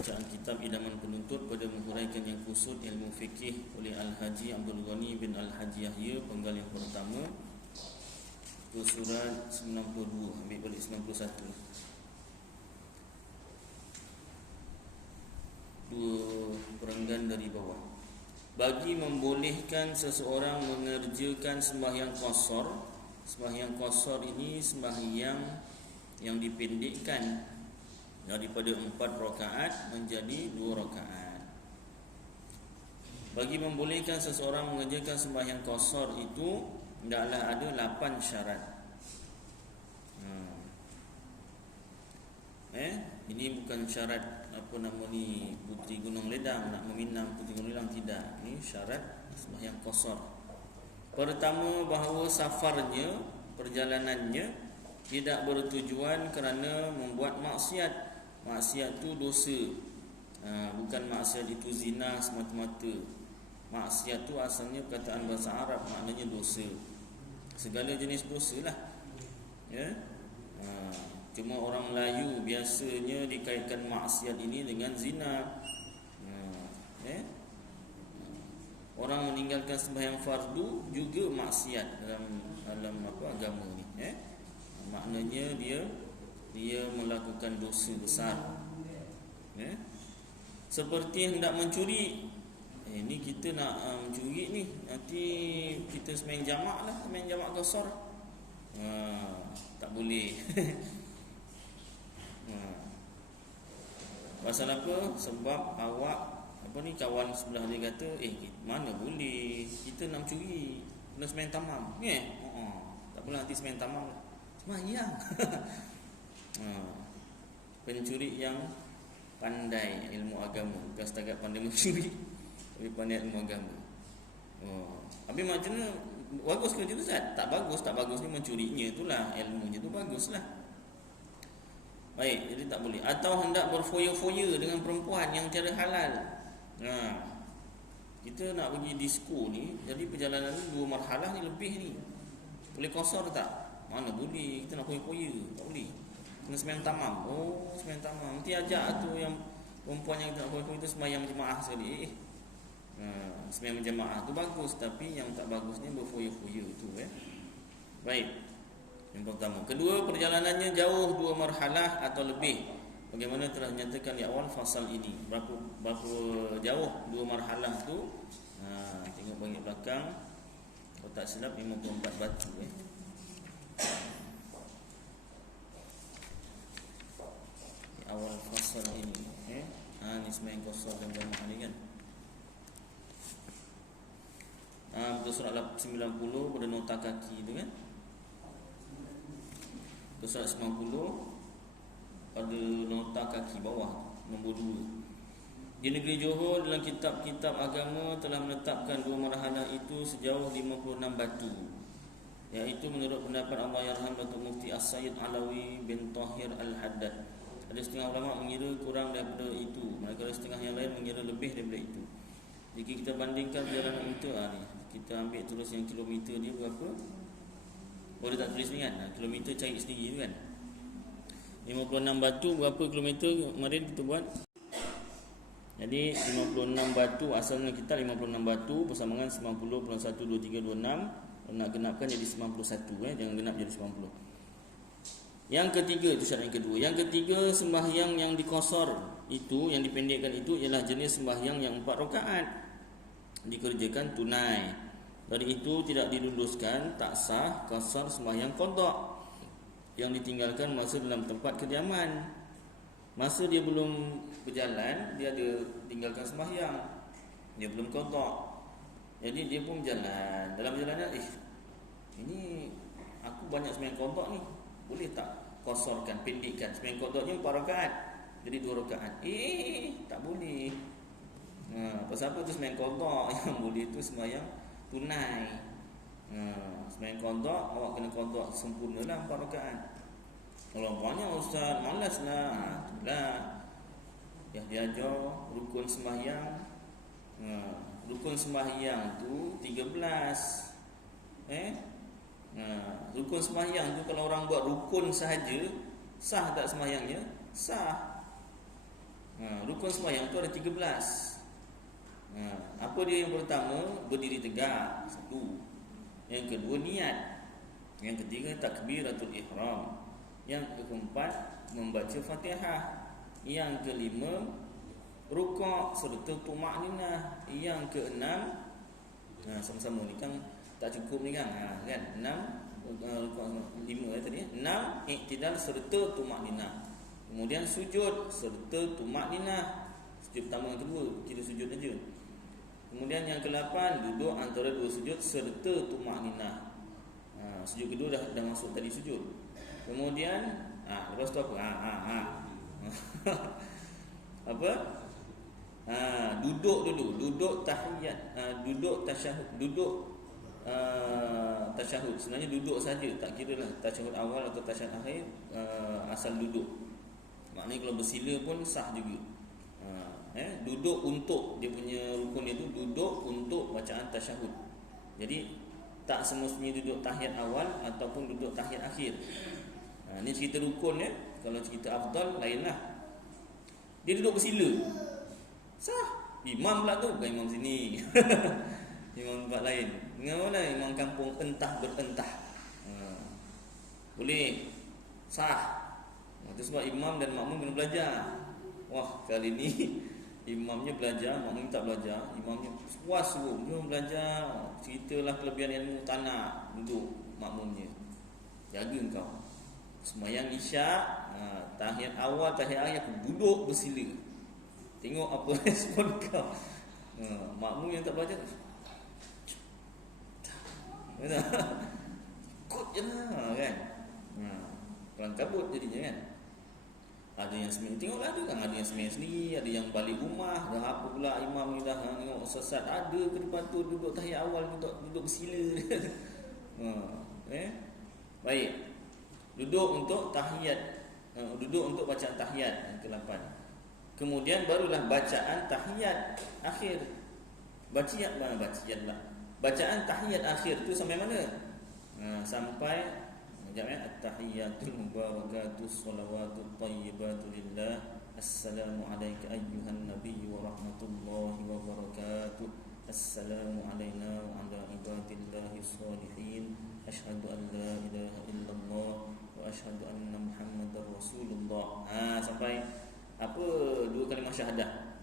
bacaan kitab Idaman Penuntut pada menghuraikan yang kusut ilmu fikih oleh Al-Haji Abdul Ghani bin Al-Haji Yahya, penggal yang pertama, ke surat 92, ambil balik 91. Dua perenggan dari bawah. Bagi membolehkan seseorang mengerjakan sembahyang qasar. Sembahyang qasar ini sembahyang yang dipendekkan daripada 4 rakaat menjadi 2 rakaat. Bagi membolehkan seseorang mengerjakan sembahyang qasar itu hendaklah ada 8 syarat. Ini bukan syarat apa nama ni Puteri Gunung Ledang nak meminang Puteri Gunung Ledang, tidak. Ini syarat sembahyang qasar. Pertama, bahawa safarnya, perjalanannya tidak bertujuan kerana membuat maksiat. Maksiat tu dosa. Bukan maksiat itu zina semata-mata. Maksiat tu asalnya perkataan bahasa Arab, maknanya dosa. Segala jenis dosa lah. Ya. Cuma orang Melayu biasanya dikaitkan maksiat ini dengan zina. Orang meninggalkan sembahyang fardu juga maksiat dalam apa agama ni. Maknanya dia melakukan dosa besar. Seperti hendak mencuri. Ni kita nak mencuri ni, nanti kita sembahyang jamak lah, sembahyang jamak qasar. Tak boleh. Pasal apa? Sebab awak kawan sebelah dia kata, mana boleh, kita nak mencuri, kena sembahyang tamam. Tak boleh, nanti sembahyang tamam lah. Sembahyang. Pencuri yang pandai ilmu agama, bukan setakat pandai mencuri, tapi pandai ilmu agama. Habis macam mana? Bagus ke macam tu, Ustaz? Tak bagus. Tak bagus ni mencurinya itulah, ilmunya tu baguslah. Baik, jadi tak boleh. Atau hendak berfoya-foya dengan perempuan yang cara halal. Kita nak pergi disko ni, jadi perjalanan ni 2 marhalah ni lebih ni. Boleh qasar tak? Mana boleh, kita nak foya-foya, tak boleh. Kena sembahyang tamam. Sembahyang tamam. Nanti ajak tu yang perempuan yang tak foya-foya tu sembahyang jemaah sekali. Sembahyang berjemaah tu bagus, tapi yang tak bagusnya berfoya-foya tu. Baik. Yang pertama. Kedua, perjalanannya jauh 2 marhalah atau lebih. Bagaimana telah dinyatakan di awal fasal ini. Berapa jauh 2 marhalah tu? Tengok bahagian belakang. Kalau tak silap 54 batu. Di awal fasal ini. Ni sembahyang qasar dan jamaah ni kan. Betul, surat 90 pada nota kaki tu kan. Surat 90 pada nota kaki bawah nombor 2. Di negeri Johor dalam kitab-kitab agama telah menetapkan 2 marhalah itu sejauh 56 batu, iaitu menurut pendapat Allahyarham Datuk Mufti As-Sayyid Alawi bin Tahir Al-Haddad. Ada setengah ulama mengira kurang daripada itu, manakala setengah yang lain mengira lebih daripada itu. Jika kita bandingkan perjalanan unta ni, kita ambil terus yang kilometer dia berapa. Dia tak tulis ni kan, kilometer cari sendiri tu kan. 56 batu berapa kilometer kemarin kita buat. Jadi 56 batu, asalnya kita 56 batu bersama dengan 90 + 1 2 3 26. Nak genapkan jadi 91, jangan genap jadi 90. Yang ketiga, itu syarat yang kedua. Yang ketiga, sembahyang yang diqasar itu, yang dipendekkan itu ialah jenis sembahyang yang 4 rakaat, dikerjakan tunai. Dari itu tidak diluluskan, tak sah qasar sembahyang qada yang ditinggalkan masa dalam tempat kediaman. Masa dia belum berjalan, dia ada tinggalkan sembahyang, dia belum qada. Jadi dia pun berjalan. Dalam perjalanan, ini aku banyak sembahyang qada ni, boleh tak qasarkan, pendekkan sembahyang qadanya 4 rakaat jadi 2 rakaat? Tak boleh. Pasal apa tu sembahyang qada? Yang boleh tu sembahyang tunai. Sembahyang qada, awak kena qada sempurnalah 4 rakaat. Kalau banyak ustaz, malaslah. Itulah yang diajar rukun sembahyang. Rukun sembahyang tu 13. Rukun sembahyang tu kalau orang buat rukun sahaja, sah tak sembahyangnya? Sah. Rukun sembahyang tu ada 13. Apa dia? Yang pertama, berdiri tegak, satu. Yang kedua, niat. Yang ketiga, takbiratul ihram. Yang keempat, membaca Fatihah. Yang kelima, rukuk serta tumakninah. Yang keenam, sama-sama ni kan tak cukup ni kan. Kan? 6 rukuk 5 tadi. 6 iktidal serta tumakninah. Kemudian sujud serta tumakninah. Sujud pertama dan kedua, kita sujud aja. Kemudian yang ke-8, duduk antara dua sujud serta tumakninah. Sujud kedua dah masuk tadi sujud. Kemudian lepas tu apa? Apa? Duduk dulu, duduk tahiyat, duduk tasyahud, duduk tasyahud. Sebenarnya duduk saja, tak kira lah tasyahud awal atau tasyahud akhir, asal duduk. Maknanya kalau bersila pun sah juga. Duduk untuk, dia punya rukun itu duduk untuk bacaan tasyahud. Jadi tak semestinya duduk tahiyat awal ataupun duduk tahiyat akhir. Ni cerita rukun ya. Kalau cerita afdal lainlah. Dia duduk bersila, sah. Imam pula tu, bukan imam sini. Imam tempat lain. Dengan mana imam kampung entah berentah. Boleh, sah. Itu sebab imam dan makmum kena belajar. Wah, kali ni imamnya belajar, makmum tak belajar. Imamnya puas suruh, jom belajar. Ceritalah kelebihan ilmu, tak nak. Duduk makmumnya, jaga engkau. Sembahyang isyak, tahiyat awal, tahiyat akhir, aku duduk bersila. Tengok apa respon kau. Makmum yang tak belajar, ikut je lah kan. Kelang kabut jadinya kan. Ada yang sembahyang, tengoklah ada kan, ada yang sembahyang sendiri, ada yang balik rumah. Dah apa pula imam ni dah tengok sesat, ada ke depan tu duduk tahiyat awal, duduk bersila. Baik. Duduk untuk tahiyat, duduk untuk bacaan tahiyat yang ke-8. Kemudian barulah bacaan tahiyat akhir. Bacaan tahiyat akhir tu sampai mana? Sampai at-tahiyyatul mubarakatus salawatut thayyibatu lillah. Assalamu alayka ayyuhan nabiyyu wa rahmatullahi wa barakatuh. Assalamu alayna wa ala ibadillahi sholihin. Asyhadu an la ilaha illallah wa asyhadu anna muhammadar rasulullah. Sampai apa? 2 kalimah syahadah.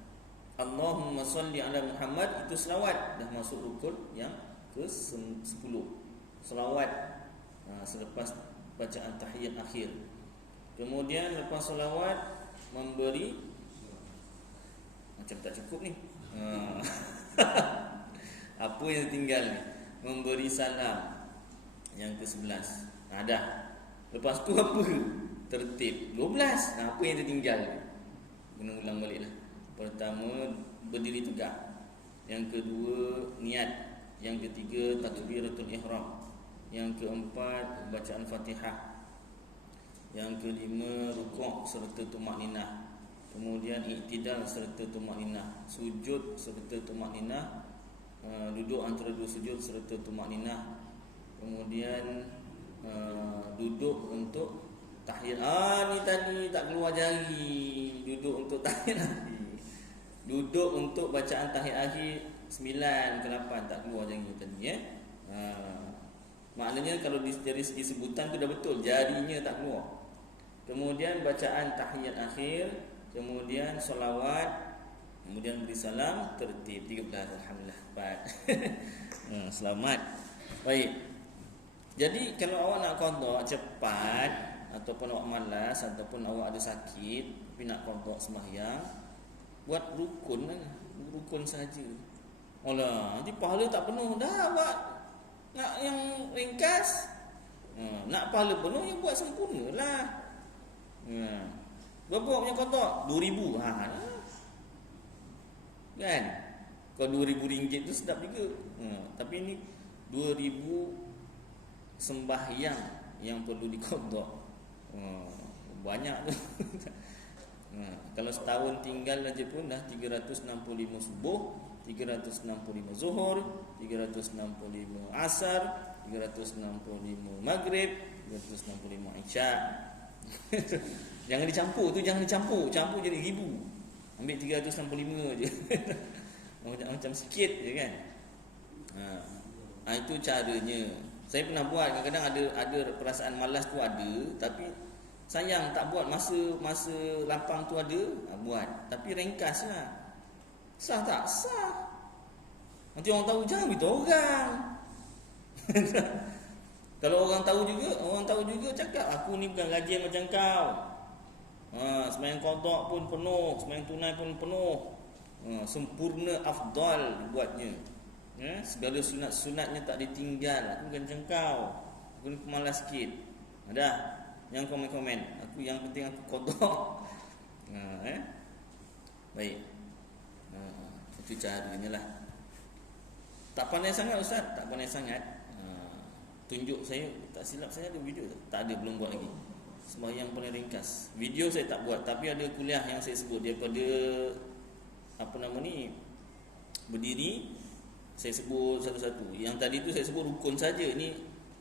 Allahumma salli ala Muhammad, itu selawat. Dah masuk rukun yang ke-10. Selawat selepas bacaan tahiyat akhir. Kemudian lepas selawat memberi, macam tak cukup ni. Apa yang tinggal ni? Memberi salam yang ke-11. Dah. Lepas tu apa? Tertib 12. Apa yang tertinggal? Kena ulang balik lah. Pertama, berdiri tegak. Yang kedua, niat. Yang ketiga, takbiratul ihram. Yang keempat, bacaan Fatihah. Yang kelima, rukuk serta tumakninah. Kemudian iktidal serta tumakninah. Sujud serta tumakninah. Duduk antara dua sujud serta tumakninah. Kemudian duduk untuk tahiyat. Ni tadi tak keluar jari. Duduk untuk tahiyat akhir. Duduk untuk bacaan tahiyat akhir 9 ke 8 tak keluar jari tadi ya. Maknanya kalau dari segi sebutan tu dah betul, jarinya tak keluar. Kemudian bacaan tahiyat akhir, kemudian solawat, kemudian beri salam, tertib 13. Alhamdulillah. 4. Selamat. Baik. Jadi kalau awak nak qada cepat ataupun awak malas ataupun awak ada sakit tapi nak qada sembahyang, buat rukun lah. Rukun saja. Alah, nanti pahala tak penuh dah awak. Nak yang ringkas, nak pahala penuh, ya buat sempurna lah. Berapa punya kotak? 2,000. Kan? Kalau RM2,000 tu sedap juga. Tapi ini 2,000 sembahyang yang perlu dikotak. Banyak tu. Kalau setahun tinggal aja pun dah 365 subuh, 365 zuhur, 365 asar, 365 maghrib, 365 isyak. Jangan dicampur tu, jangan dicampur. Campur jadi 1,000. Ambil 365 je. Macam sikit je kan. Itu caranya. Saya pernah buat, kadang-kadang ada perasaan malas tu ada, tapi sayang tak buat masa lapang tu ada, buat. Tapi ringkaslah. Sah tak? Sah. Nanti orang tahu, jangan beritahu orang. Kalau orang tahu juga cakap, aku ni bukan rajin macam kau. Sembahyang qada pun penuh, sembahyang tunai pun penuh. Sempurna, afdal buatnya. Segala sunat-sunatnya tak ditinggal. Aku bukan macam kau. Aku ni pemalas sikit. Dah, yang komen-komen. Aku yang penting aku qada. Baik. Itu caranya lah. Tak pandai sangat ustaz, tak pandai sangat. Tunjuk saya, tak silap saya ada video tak ada, belum buat lagi. Sembahyang paling ringkas. Video saya tak buat, tapi ada kuliah yang saya sebut daripada berdiri, saya sebut satu-satu. Yang tadi tu saya sebut rukun saja. Ni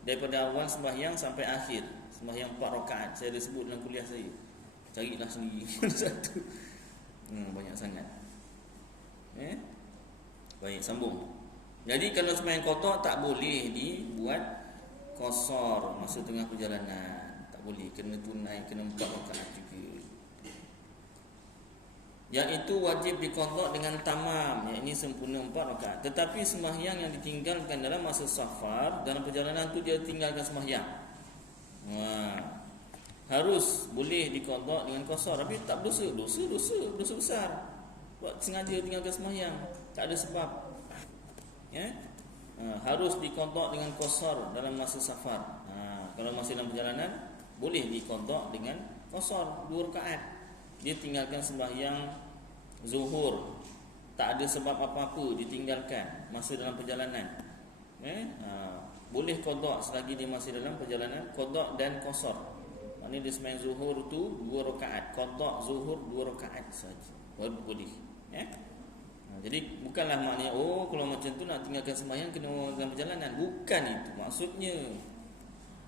daripada awal sembahyang sampai akhir. Sembahyang 4 rakaat. Saya ada sebut dalam kuliah saya. Carilah sendiri satu. Banyak sangat. Baik, sambung. Jadi kalau sembahyang qada tak boleh dibuat qasar masa tengah perjalanan. Tak boleh, kena tunai, kena 4 rakaat juga. Iaitu wajib diqada dengan tamam, iaitu sempurna 4 rakaat. Tetapi sembahyang yang ditinggalkan dalam masa safar, dalam perjalanan tu dia tinggalkan sembahyang, harus boleh diqada dengan qasar, tapi tak berdosa. Dosa besar. Buat sengaja tinggalkan sembahyang, tak ada sebab. Harus diqada dengan qasar dalam masa safar. Kalau masih dalam perjalanan, boleh diqada dengan qasar 2 rakaat. Dia tinggalkan sembahyang zuhur, tak ada sebab apa-apa ditinggalkan masa dalam perjalanan. Boleh qada selagi dia masih dalam perjalanan, qada dan qasar. Maknanya dia sembahyang zuhur tu 2 rakaat, qada zuhur 2 rakaat saja. Boleh. Jadi bukanlah maknanya kalau macam tu nak tinggalkan sembahyang kena dalam perjalanan. Bukan itu maksudnya.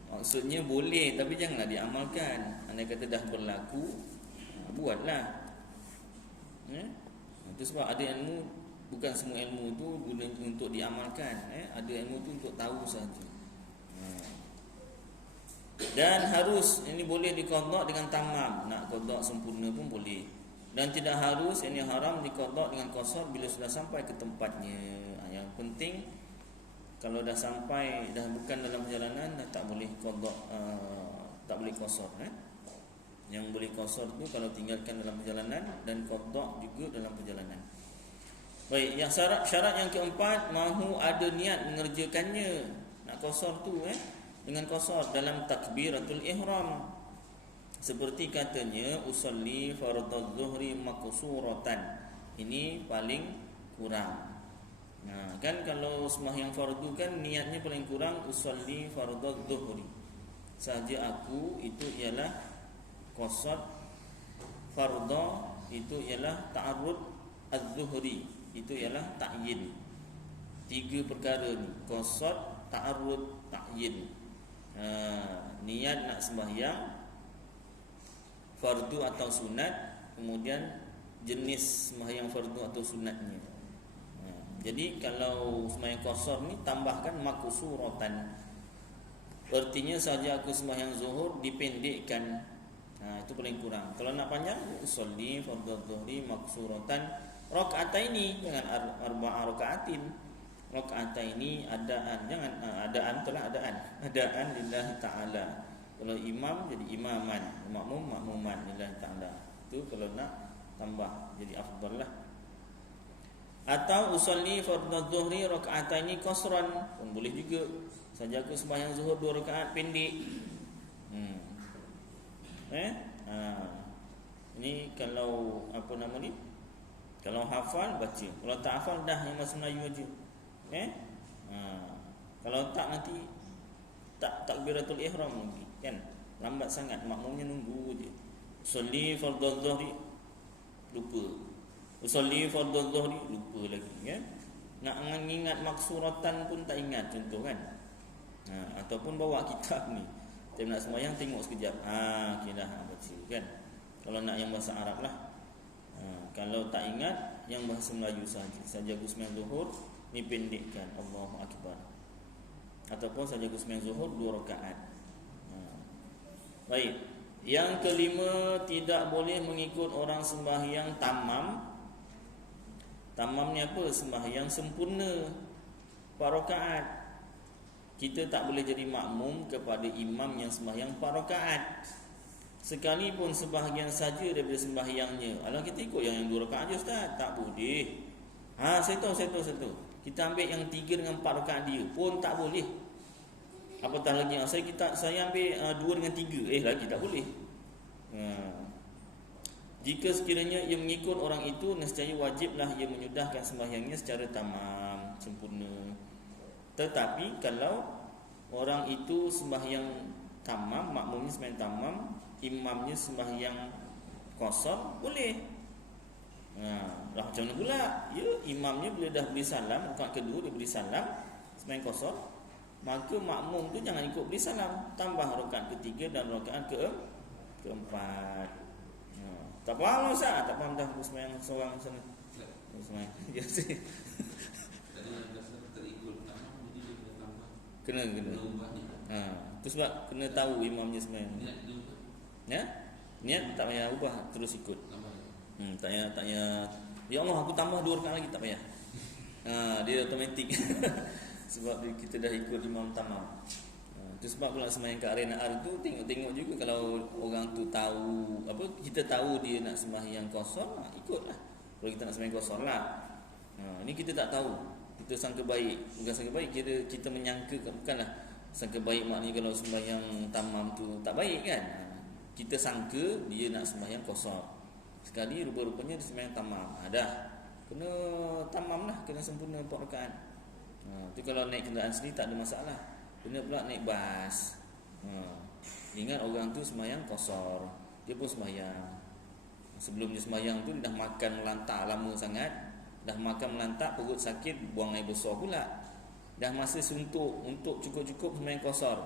Maksudnya boleh, tapi janganlah diamalkan. Andai kata dah berlaku, buatlah. Itu sebab ada ilmu, bukan semua ilmu tu guna untuk diamalkan. Ada ilmu tu untuk tahu saja. Dan harus ini boleh diqada dengan tamam. Nak qada sempurna pun boleh. Dan tidak harus, ini haram diqada dengan qasar bila sudah sampai ke tempatnya. Yang penting kalau dah sampai, dah bukan dalam perjalanan, dah tak boleh qada, tak boleh qasar. Yang boleh qasar tu kalau tinggalkan dalam perjalanan, dan qada juga dalam perjalanan. Baik, yang syarat yang keempat, mahu ada niat mengerjakannya. Nak qasar tu dengan qasar dalam takbiratul ihram. Seperti katanya usolli fardhu zuhri maqsuratan. Ini paling kurang. Kan kalau sembahyang fardu kan niatnya paling kurang usolli fardhu zuhri. Saja aku itu ialah qasar, fardhu itu ialah ta'arrud az-zuhri, itu ialah ta'yin. 3 perkara ni, qasar, ta'arrud, ta'yin. Niat nak sembahyang fardu atau sunat, kemudian jenis sembahyang fardu atau sunatnya. Jadi kalau sembahyang qasar ni tambahkan maqsuratan. Artinya saja aku sembahyang zuhur dipendekkan. Itu paling kurang. Kalau nak panjang, usolli fardhu dhuhri maqsuratan rakaataini, jangan arba'a rakaatin. Rakaataini adaan, jangan adaan telah adaan lillahi ta'ala. Kalau imam jadi imaman, makmum makmuman lillahi ta'ala. Itu kalau nak tambah jadi afdal lah. Atau usolli fardhu dhuhri rakaataini qasran pun boleh juga. Saja aku sembahyang zuhur 2 rakaat pendek. Ini kalau kalau hafal baca. Kalau tak hafal dah yang bahasa Melayu aja. Kalau tak nanti tak takbiratul ihram lagi kan. Lambat sangat, makmumnya nunggu je. Usolli fardhu dhuhri lupa. Usolli fardhu dhuhri lupa lagi kan. Nak mengingat maksuratan pun tak ingat contoh kan. Ataupun bawa kitab ni, time nak sembahyang tengok sekejap. Okey dah baca kan. Kalau nak yang bahasa Arab lah. Kalau tak ingat, yang bahasa Melayu saja Gusmen Zuhur ni pendekkan Allahu Akbar. Ataupun saja Gusmen Zuhur 2 rakaat. Baik. Yang kelima, tidak boleh mengikut orang sembahyang tamam. Tamam ni apa? Sembahyang sempurna 4 rakaat. Kita tak boleh jadi makmum kepada imam yang sembahyang 4 rakaat. Sekalipun sebahagian saja daripada sembahyangnya. Alah, kita ikut yang 2 rakaat je Ustaz. Tak boleh. Saya tahu. Kita ambil yang 3 dengan 4 rakaat dia pun tak boleh. Apatah lagi saya ambil 2 dengan 3. Lagi tak boleh. Jika sekiranya ia mengikut orang itu, nescaya wajiblah ia menyudahkan sembahyangnya secara tamam, sempurna. Tetapi kalau orang itu sembahyang tamam, makmumnya sembahyang tamam, imamnya sembahyang kosor, boleh. Macam mana pula? Imamnya bila dah beri salam, rakaat kedua dia beri salam, sembahyang kosor, maka makmum tu jangan ikut beri salam, tambah rakaat ketiga dan rakaat keempat. Tak faham Ustaz? Tak faham dah sembahyang seorang sana. Sembahyang. Kena. Itu sebab kena tahu imamnya sembahyang. Niat tak payah ubah, terus ikut. Tak payah. Ya Allah, aku tambah 2 rakaat lagi, tak payah. Dia automatik. Sebab kita dah ikut imam tamam. Itu sebab kalau sembahyang kat arena tu, tengok juga kalau orang tu tahu kita tahu dia nak sembahyang kosor, ikutlah. Kalau kita nak sembahyang kosor lah. Ini kita tak tahu. Kita sangka baik, bukan sangka baik, kita menyangka, bukanlah sangka baik maknanya kalau sembahyang tamam tu tak baik kan. Kita sangka dia nak sembahyang kosor. Sekali rupa-rupanya dia sembahyang tamam. Dah kena tamam lah, kena sempurna 4 rakaat. Tu kalau naik kenderaan sendiri tak ada masalah. Kena pula naik bas. Ingat orang tu sembahyang kosor, dia pun sembahyang. Sebelum dia sembahyang tu dia dah makan melantak lama sangat. Dah makan melantak, perut sakit, buang air besar pula. Dah masa suntuk untuk cukup-cukup sembahyang kosor,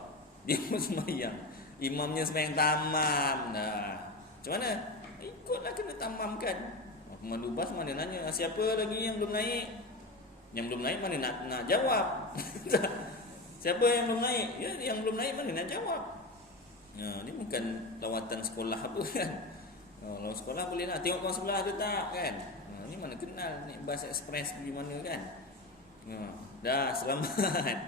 dia pun sembahyang. Imamnya sembahyang tamam. Macam mana? Ikutlah, kena tamamkan. Pemandu bas mana nanya, siapa lagi yang belum naik? Yang belum naik mana nak jawab? Siapa yang belum naik? Yang belum naik mana nak jawab? Ni bukan lawatan sekolah apa kan. Kalau sekolah boleh nak tengok kawan sebelah ada tak kan. Ni mana kenal naik bas ekspres pergi mana kan. Dah selamat.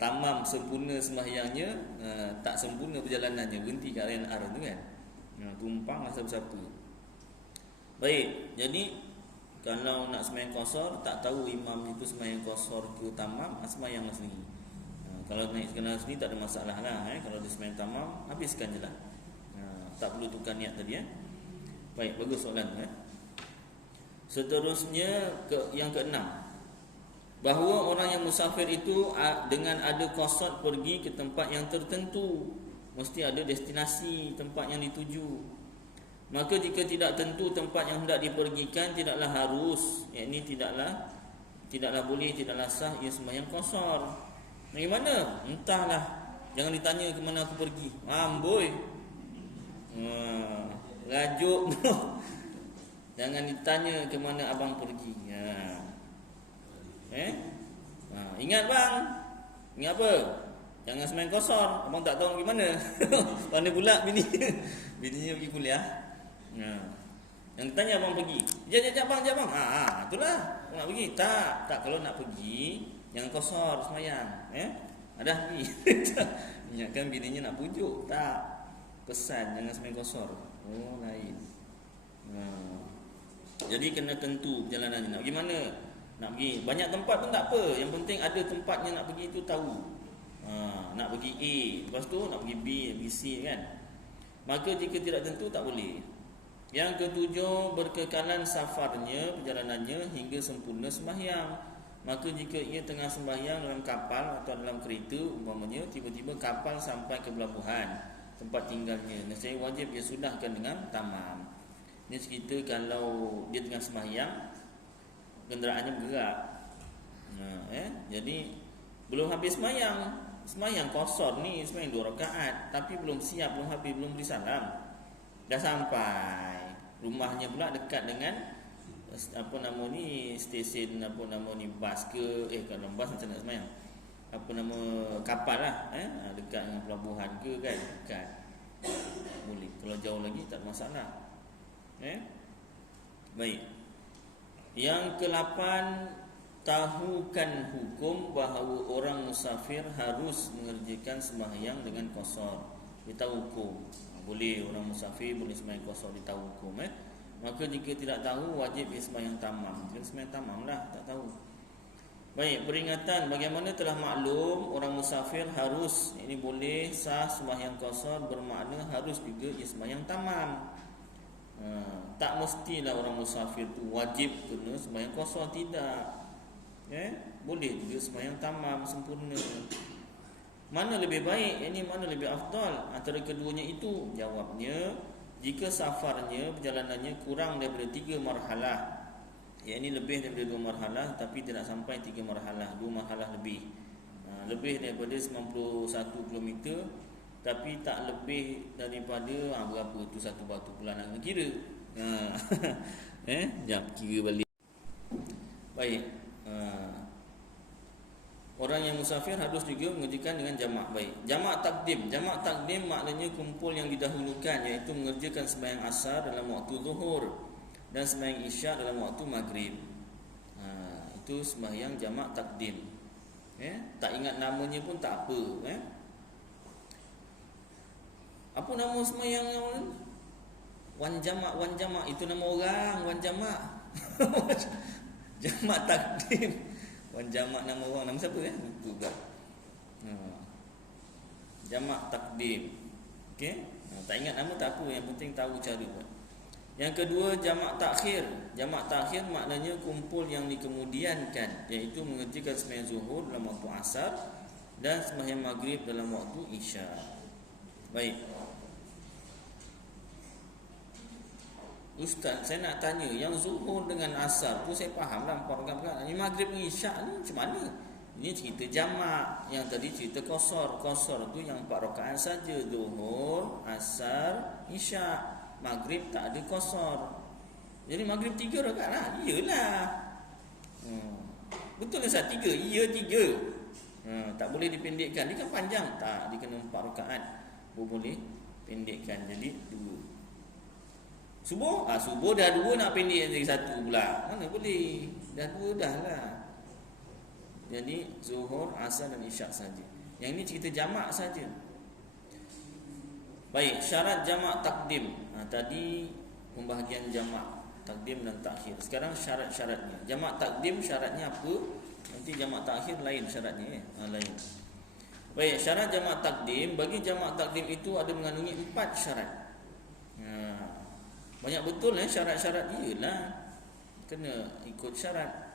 Tamam sempurna sembahyangnya, tak sempurna perjalanannya, berhenti kat arena tu kan. Tumpang lah siapa-siapa. Baik, jadi kalau nak sembahyang kosor, tak tahu imam itu sembahyang kosor ke tamam, sembahyang sendiri. Kalau naik kenal sendiri tak ada masalah lah. Kalau dia sembahyang tamam, habiskan je lah. Tak perlu tukar niat tadi. Baik, bagus soalan. Seterusnya yang keenam, bahawa orang yang musafir itu dengan ada qasad pergi ke tempat yang tertentu, mesti ada destinasi tempat yang dituju. Maka jika tidak tentu tempat yang hendak dipergikan, tidaklah harus, yakni tidaklah boleh, tidaklah sah ia sembahyang qasar. Bagaimana? Entahlah, jangan ditanya ke mana aku pergi. Amboi. Rajuk. Jangan ditanya ke mana abang pergi. Ingat bang. Ingat apa? Jangan sembahyang qasar. Abang tak tahu pergi mana. Mana pula bininya pergi kuliah. Yang tanya abang pergi. Jap bang. Itulah. Aku nak pergi. Tak, kalau nak pergi jangan qasar sembahyang. Ada pergi. Ingatkan bininya nak pujuk. Tak. Pesan jangan sembahyang qasar. Lain. Jadi kena tentu perjalanannya. Nak pergi mana? Nak pergi banyak tempat pun tak apa. Yang penting ada tempatnya nak pergi itu tahu. Nak pergi A, lepas tu nak pergi B, pergi C kan. Maka jika tidak tentu tak boleh. Yang ketujuh, berkekalan safarnya, perjalanannya hingga sempurna sembahyang. Maka jika ia tengah sembahyang dalam kapal atau dalam kereta umpamanya, tiba-tiba kapal sampai ke pelabuhan tempat tinggalnya, nescaya wajib ia sudahkan dengan tamam. Ini cerita kalau dia tengah sembahyang, kenderaannya bergerak. Jadi belum habis sembahyang qasar ni, sembahyang 2 rakaat, tapi belum siap, belum habis, belum beri salam. Dah sampai. Rumahnya pula dekat dengan apa nama ni, stesen apa nama ni, bas ke, kalau bas macam nak semayang, apa nama, kapal lah, dekat dengan pelabuhan ke kan, dekat, boleh. Kalau jauh lagi tak ada masalah. Baik. Yang ke-8, tahukan hukum bahawa orang musafir harus mengerjakan sembahyang dengan qasar. Dia tahu hukum. Boleh orang musafir boleh sembahyang qasar, dia tahu hukum. Maka jika tidak tahu, wajib dia sembahyang tamam. Dia sembahyang tamam lah, tak tahu. Baik, peringatan bagaimana telah maklum orang musafir harus, ini boleh sah sembahyang qasar, bermakna harus juga dia sembahyang tamam. Tak mestilah orang musafir tu wajib kena sembahyang qasar, tidak. Boleh juga sembahyang tamam sempurna. Mana lebih baik? Ini mana lebih afdal antara keduanya itu? Jawabnya, jika safarnya, perjalanannya kurang daripada 3 marhalah, ini lebih daripada 2 marhalah tapi tidak sampai 3 marhalah, 2 marhalah lebih. Lebih daripada 91 km tapi tak lebih daripada berapa tu satu batu pula nak kira. Jap kira balik. Baik. Orang yang musafir harus juga mengerjakan dengan jamak. Baik. Jamak takdim. Jamak takdim maknanya kumpul yang didahulukan, iaitu mengerjakan sembahyang asar dalam waktu zuhur dan sembahyang isyak dalam waktu maghrib. Itu sembahyang jamak takdim. Tak ingat namanya pun tak apa. Apa nama sembahyang yang wan jamak, itu nama orang, wan jamak. Jamak takdim. Wan jamak nama orang, nama siapa lupa juga. Jamak takdim. Okey? Tak ingat nama tak apa, yang penting tahu cara buat. Yang kedua, jamak takhir. Jamak takhir maknanya kumpul yang dikemudiankan, iaitu mengerjakan sembahyang zuhur dalam waktu asar dan sembahyang maghrib dalam waktu isyak. Baik. Ustaz, saya nak tanya, yang zuhur dengan asar tu saya faham dah 4 rakaat. Ini maghrib dengan isyak ni macam mana? Ini cerita jamak. Yang tadi cerita qasar. Qasar tu yang 4 rakaat saja, zuhur, asar, isyak. Maghrib tak ada qasar. Jadi maghrib 3 rakaat lah. Iyalah. Betul Ustaz 3? Ya 3. Tak boleh dipendekkan. Dia kan panjang. Tak, dia kena 4 rakaat. Boleh pendekkan jadi 2. Subuh? Subuh dah 2 nak pendek jadi 1 pula. Mana boleh? Dah 2 dah lah. Jadi zuhur, asar dan isyak saja. Yang ini cerita jamak saja. Baik, syarat jamak takdim. Tadi pembahagian jamak takdim dan takhir. Sekarang syarat-syaratnya. Jamak takdim syaratnya apa? Nanti jamak takhir lain syaratnya. Lain. Baik, syarat jamak takdim. Bagi jamak takdim itu ada mengandungi 4 syarat. Banyak betul syarat-syarat. Iyalah, kena ikut syarat.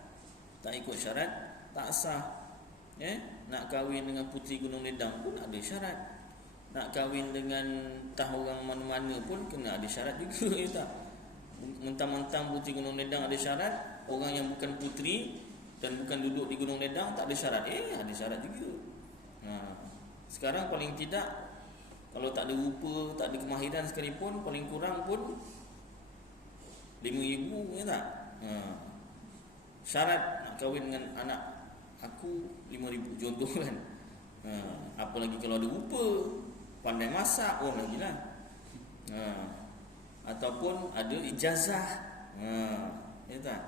Tak ikut syarat tak sah. Nak kahwin dengan puteri Gunung Ledang pun ada syarat. Nak kahwin dengan entah orang mana-mana pun kena ada syarat juga. Tak? Mentang-mentang puteri Gunung Ledang ada syarat, orang yang bukan puteri dan bukan duduk di Gunung Ledang tak ada syarat. Ada syarat juga. Sekarang paling tidak, kalau tak ada rupa, tak ada kemahiran sekalipun, paling kurang pun 5,000, tak? Syarat nak kahwin dengan anak aku 5,000 contoh kan. Apalagi kalau ada rupa, pandai masak, lagilah. Ataupun ada ijazah. Ya tak?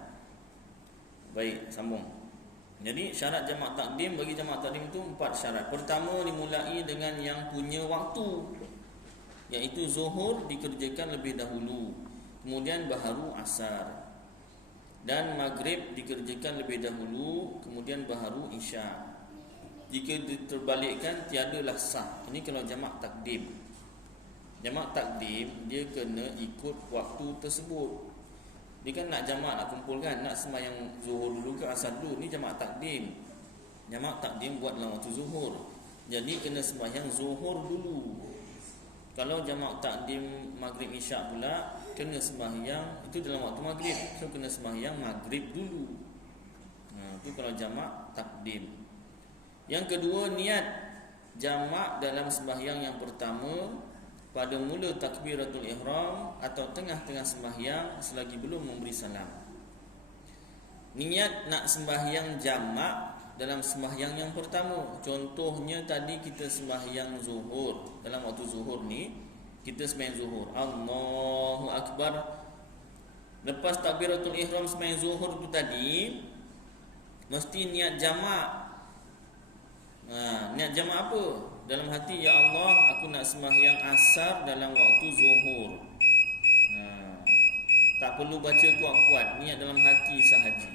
Baik, sambung. Jadi syarat jamak takdim, bagi jamak takdim itu 4 syarat. Pertama, dimulai dengan yang punya waktu, iaitu zuhur dikerjakan lebih dahulu, kemudian baharu asar, dan maghrib dikerjakan lebih dahulu, kemudian baharu isyak. Jika diterbalikkan, tiadalah sah. Ini kalau jamak takdim. Jamak takdim dia kena ikut waktu tersebut. Dia kan nak jamak, nak kumpulkan, nak sembahyang zuhur dulu ke asar dulu. Ini jamak takdim. Jamak takdim buat dalam waktu zuhur. Jadi kena sembahyang zuhur dulu. Kalau jamak takdim maghrib isyak pula, kena sembahyang itu dalam waktu maghrib. So kena sembahyang maghrib dulu. Itu kalau jamak takdim. Yang kedua, niat jamak dalam sembahyang yang pertama pada mula takbiratul ihram atau tengah-tengah sembahyang selagi belum memberi salam. Niat nak sembahyang jamak dalam sembahyang yang pertama. Contohnya tadi kita sembahyang zuhur. Dalam waktu zuhur ni kita sembahyang zuhur, Allahu Akbar. Lepas takbiratul ihram sembahyang zuhur tu tadi mesti niat jamak. Niat jamak apa? Dalam hati, ya Allah, aku nak sembahyang asar dalam waktu zuhur. Tak perlu baca kuat-kuat, niat dalam hati sahaja.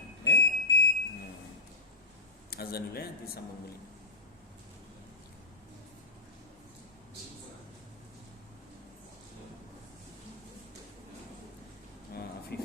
Azan dulu nanti sambung balik. Afif.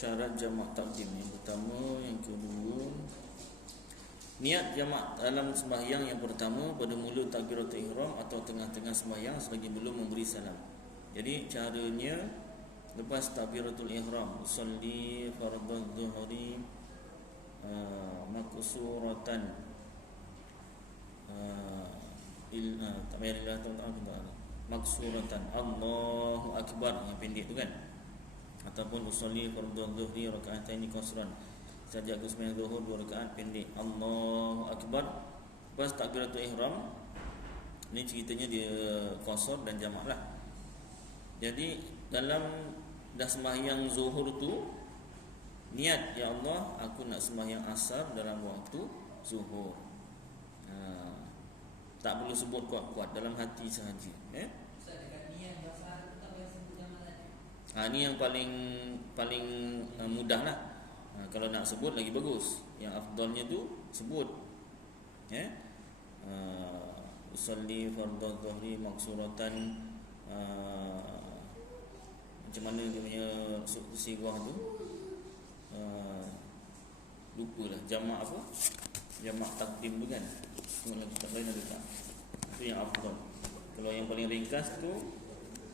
syarat jamak takdim. Yang pertama, yang kedua, niat jamak dalam sembahyang yang pertama pada mula takbiratul ihram atau tengah-tengah sembahyang selagi belum memberi salam. Jadi caranya lepas takbiratul ihram, usolli fardhu dhuhri maksuratan tak payah maksuratan Allahu akbar yang pendek tu kan, ataupun usolli fardhu dhuhri raka'ataini qasran, saja aku sembahyang zuhur 2 rakaat pendek, Allahu akbar. Lepas takbiratul ihram ni ceritanya dia qasar dan jamak lah. Jadi dalam dah sembahyang zuhur tu niat, ya Allah aku nak sembahyang asar dalam waktu zuhur. Tak perlu sebut kuat-kuat, dalam hati sahaja. Ni yang paling mudah lah. Kalau nak sebut lagi bagus. Yang afdalnya tu sebut. Usolli fardhu dhuhri maksuratan, macam mana dia punya sigah tu? Lupalah jamak apa? Jamak takdim tu kan. Semua lagi tak lain ada tak? Itu yang afdal. Kalau yang paling ringkas tu,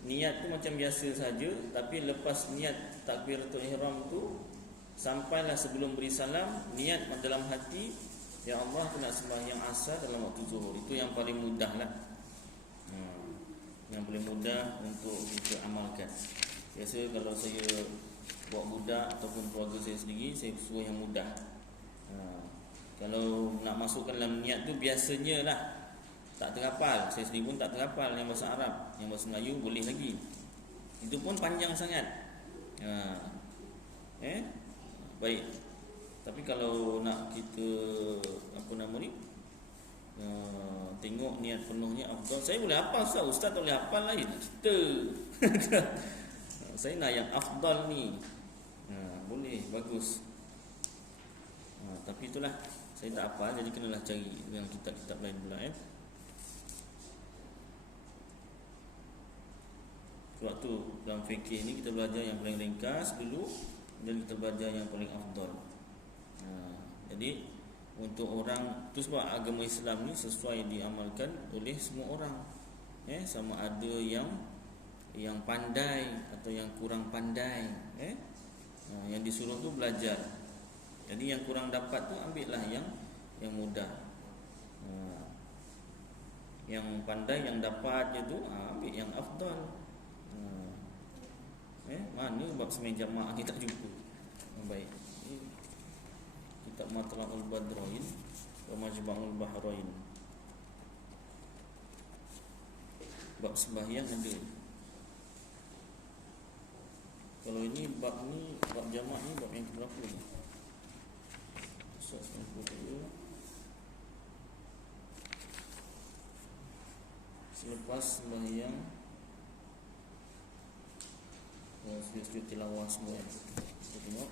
niat tu macam biasa saja, tapi lepas niat takbiratul ihram tu sampailah sebelum beri salam, niat dalam hati, ya Allah aku nak sembahyang asar dalam waktu zuhur. Itu yang paling mudah lah. Yang paling mudah untuk kita amalkan. Biasa kalau saya buat budak ataupun keluarga saya sendiri, saya suruh yang mudah. Kalau nak masukkan dalam niat tu biasanya lah tak terhafal. Saya sendiri pun tak terhafal yang bahasa Arab. Yang bahasa Melayu boleh lagi. Itu pun panjang sangat. Baik. Tapi kalau nak kita tengok niat penuhnya afdal. Saya boleh hafal Ustaz tak boleh hafal lain kita. Saya nak yang afdal ni. Boleh, bagus. Tapi itulah, saya tak hafal, jadi kenalah cari dengan kitab-kitab lain pula. Waktu dalam fikih ni kita belajar yang paling ringkas dulu, dan kita belajar yang paling afdal. Jadi untuk orang tu, sebab agama Islam ni sesuai diamalkan oleh semua orang. Sama ada yang pandai atau yang kurang pandai. Yang disuruh tu belajar. Jadi yang kurang dapat tu ambillah yang mudah. Yang pandai yang dapat je tu ambil yang afdal. Mana bab sembahyang jamaah ni tak jumpa. Baik. Kitab Matla'ul Badrain wa Majma'ul Bahrain. Bab sembahyang ada. Kalau ini bab jamaah ni bab yang berapa ni? 192. Selepas sembahyang sujud tilawah semua. Kita tengok.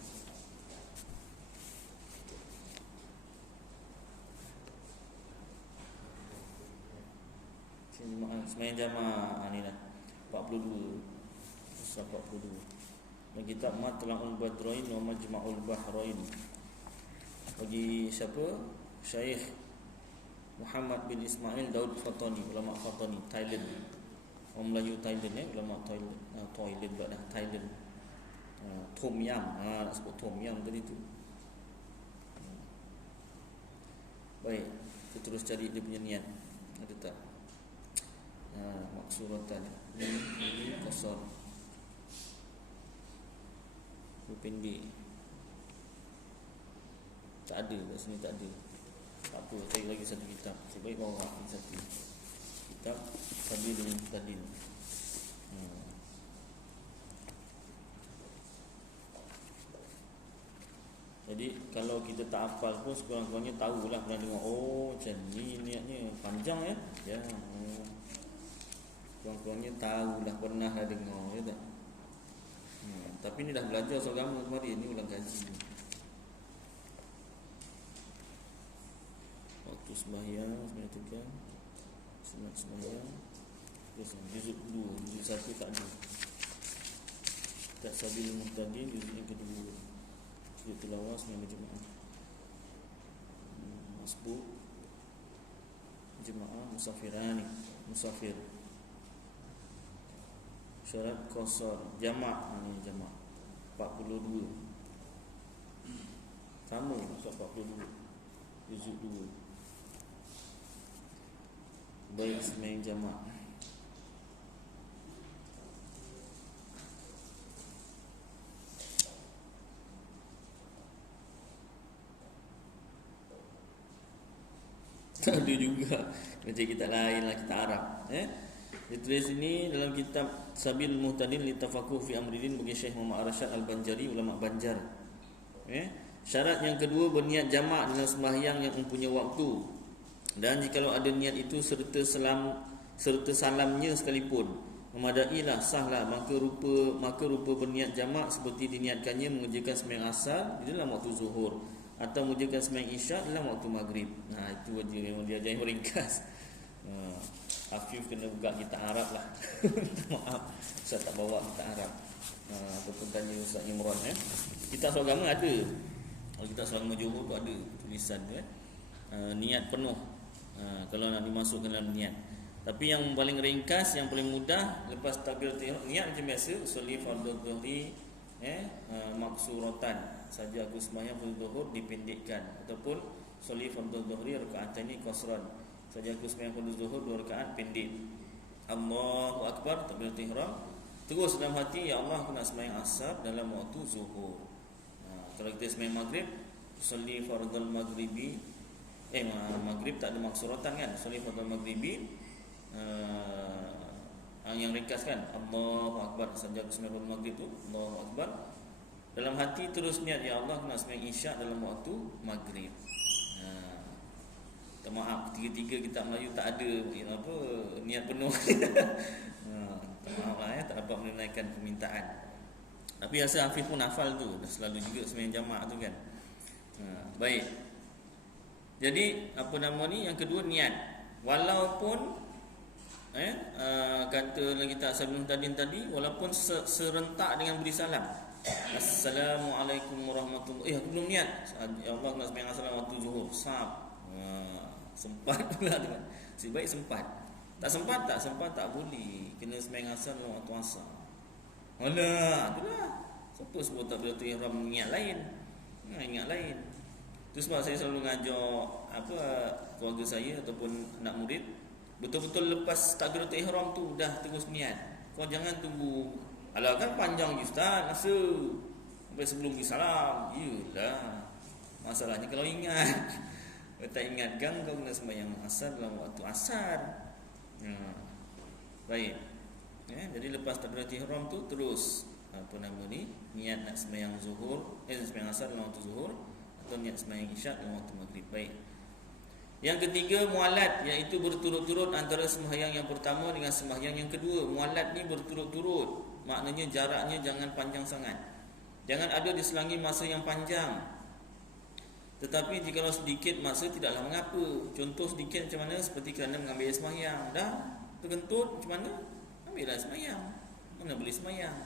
Sembahyang jamaah ni lah 42. 42. Dan kitab Matla'ul Badrain wa Majma'ul Bahrain. Bagi siapa? Syekh Muhammad bin Ismail Daud Fatani, ulama Fatani, Thailand. Orang Melayu Thailand, ulama Thailand. Thailand pula dah, Thailand. Tom Yam, nak sebut Tom Yam tadi tu. Baik, kita terus cari dia punya niat. Ada tak? Maksuratan. Ini qasar. Pendek. Tak ada kat sini, tak ada. Tak apa, cari lagi satu kitab. Sebaik bawa lagi satu kitab Sabil dengan Tadil. Jadi kalau kita tak hafal pun sekurang-kurangnya tahulah, pernah dengar, macam ni niatnya panjang ya. Kurang-kurangnya tahulah, pernah dah dengar ya tak. Tapi ni dah belajar agama kemarin, ni ulang kaji. Waktu sembahyang, sembahyang. Juzuk 2, juzuk 1 tak ada. Tak Sabil Muhtadin, juzuk yang kedua. sujud tilawah sembahyang berjemaah. Masbuk jemaah musafirani, musafir. Syarat qasar jamak, ini jamak 42. Sama maksud 42. Juzuk 2. Baik sembahyang jamak. Tak ada juga. Macam kita lain lah, kita Arab. Dia tulis ini dalam kitab Sabil Muhtadin li Tafaqquh fi Amridin bagi Syekh Muhammad Arsyad Al-Banjari, ulama Banjar. Syarat yang kedua, berniat jamak dalam sembahyang yang mempunyai waktu. Dan jikalau ada niat itu serta salamnya sekalipun, memadailah, sahlah. Maka rupa berniat jamak seperti diniatkannya mengerjakan sembahyang asar di dalam waktu zuhur atau mengerjakan sembahyang isyak dalam waktu maghrib. Itu aja memang dia ajar yang ringkas. Hafif kena buka kita Arab lah. Maaf, saya tak bawa kita Arab. Ataupun tanya Ustaz Imran. Kitab Soal Agama ada. Kalau kitab Soal Agama Johor tu ada tulisan tu. Niat penuh. Kalau nak dimasukkan dalam niat. Tapi yang paling ringkas, yang paling mudah, lepas takbiratul ihram, niat macam biasa, usolli fardhu dhuhri maksuratan, saja aku sembahyang fardhu zuhur dipendekkan, ataupun usolli fardhu dhuhri raka'ataini qasran, saja aku sembahyang fardhu zuhur 2 rakaat pendek. Allahu akbar, takbiratul ihram, terus dalam hati, ya Allah, aku nak sembahyang asar dalam waktu zuhur. Kalau kita sembahyang maghrib, usolli fardhul maghribi, maghrib tak ada maksuratan kan, usolli fardhul maghribi, yang ringkas kan, Allahu akbar, saja aku sembahyang maghrib tu, Allahu akbar. Dalam hati terus niat, ya Allah, aku nak sembahyang isyak dalam waktu maghrib. Maaf, tiga-tiga kitab Melayu tak ada niat penuh. Maaf lah tak dapat menunaikan permintaan. Tapi rasa Hafiz pun hafal tu, dah selalu juga sembahyang jamak tu kan. Baik. Jadi apa nama ni, yang kedua niat. Walaupun kata lagi tak sebelum tadi, walaupun serentak dengan beri salam, Assalamualaikum warahmatullahi, aku belum niat, ya Allah nak sembahyang asar waktu zuhur, sempat pula tu kan. Sebaik sempat. Tak sempat tak boleh, kena sembahyang asar waktu asar. Alah, itulah. Siapa sebut tak boleh tu ihram niat lain. Ingat lain. Itu sebab saya selalu ngajak keluarga saya ataupun anak murid, betul-betul lepas takbiratul ihram tu dah terus niat. Kau jangan tunggu, alah kan panjang je Ustaz masa sampai sebelum salam. Iyalah, masalahnya kalau ingat. Kalau tak ingat kan kau kena sembahyang asar dalam waktu asar. Baik. Jadi lepas takbiratul ihram tu terus niat nak sembahyang zuhur, sembahyang asar dalam waktu zuhur, atau niat sembahyang isyak dalam waktu maghrib. Baik. Yang ketiga, mualat, iaitu berturut-turut antara sembahyang yang pertama dengan sembahyang yang kedua. Mualat ni berturut-turut, maknanya jaraknya jangan panjang sangat. Jangan ada diselangi masa yang panjang. Tetapi jikalau sedikit masa tidaklah mengapa. Contoh sedikit macam mana, seperti kerana mengambil sembahyang. Dah terkentut macam mana? Ambillah sembahyang. Mana boleh sembahyang?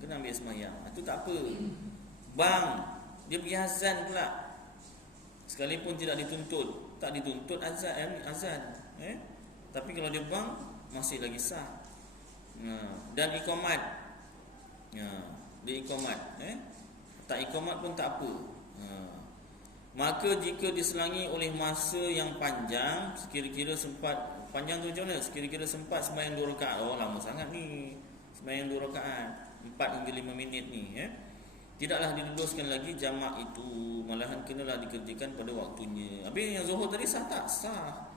Kena ambil sembahyang. Itu tak apa. Bang, dia pergi azan pula. Sekalipun tidak dituntut, tak dituntut azan. Tapi kalau dia bang, masih lagi sah. Dan iqamat. Dia iqamat, tak iqamat pun tak apa. Maka jika diselangi oleh masa yang panjang, sekira-kira sempat, panjang tu macam mana? Sekira-kira sempat sembahyang 2 rakaat. Oh, lama sangat ni sembahyang 2 rakaat, 4 hingga 5 minit ni, tidaklah diluluskan lagi jamak itu, malahan kenalah dikerjakan pada waktunya. Habis yang zuhur tadi sah tak? Sah.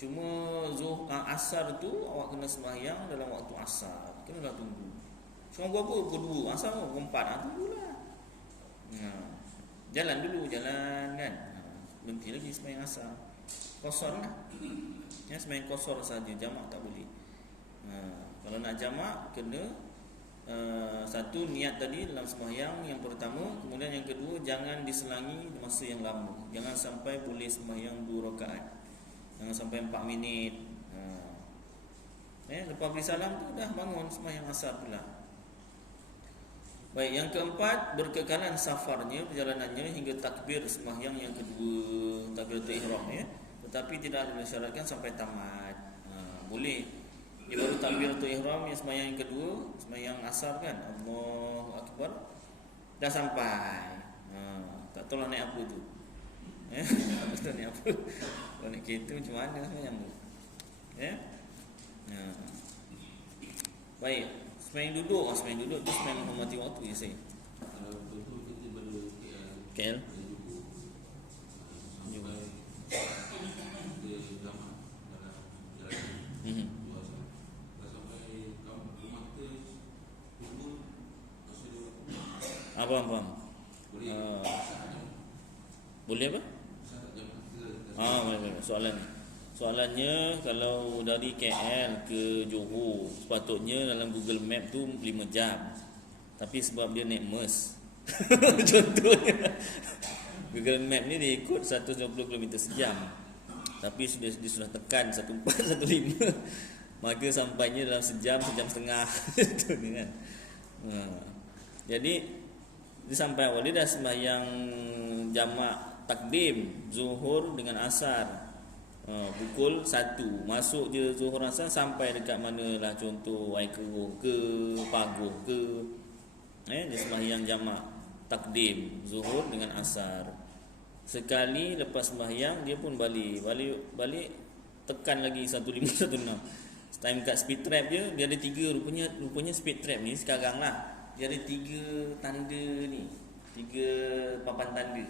Cuma asar tu awak kena sembahyang dalam waktu asar. Kenalah tunggu. Sekarang berapa? Pukul 2, asar pukul 4. Tunggulah. Jalan dulu, jalan kan. Berhenti lagi sembahyang asar. Qasar lah. Sembahyang qasar saja, jamak tak boleh. Kalau nak jamak kena satu, niat tadi dalam sembahyang yang pertama. Kemudian yang kedua, jangan diselangi masa yang lama. Jangan sampai boleh sembahyang 2 rakaat. Jangan sampai 4 minit. Lepas beri salam tu dah bangun sembahyang asar pula. Baik, yang keempat, berkekalan safarnya, perjalanannya hingga takbir sembahyang yang kedua, takbiratul ihram ya. Tetapi tidak disyaratkan sampai tamat. Boleh. Dia baru takbiratul ihram yang sembahyang yang kedua, sembahyang asar kan. Allahu akbar. Dah sampai. Tak tahu lah naik apa tu. Tak tahu naik apa. Kalau naik kereta macam mana sembahyang tu. Ya. Baik. Sembahyang duduk, sembahyang duduk tu sembahyang menghormati waktu je saya. Kalau duduk kita baru KL. dia jamak dalam jalan luasan. Dah sampai rumah kita tunggu masa dia Faham. boleh Boleh apa? Boleh. Soalannya kalau dari KL ke Johor sepatutnya dalam Google Map tu 5 jam. Tapi sebab dia naik MERS contohnya Google Map ni dia ikut 120 km sejam. Tapi dia sudah tekan 1415 maka sampainya dalam sejam setengah tu kan. Jadi dia sampai awal dia dah sembahyang jamak takdim Zuhur dengan Asar. Pukul 1 masuk je Zuhur Asar sampai dekat manalah, contoh Aikeruh ke Paguh ke, dia sembahyang jamak takdim Zuhur dengan Asar. Sekali lepas sembahyang dia pun balik tekan lagi 1516. Time kat speed trap dia ada 3 rupanya speed trap ni sekarang lah dia ada 3 tanda ni, 3 papan tanda.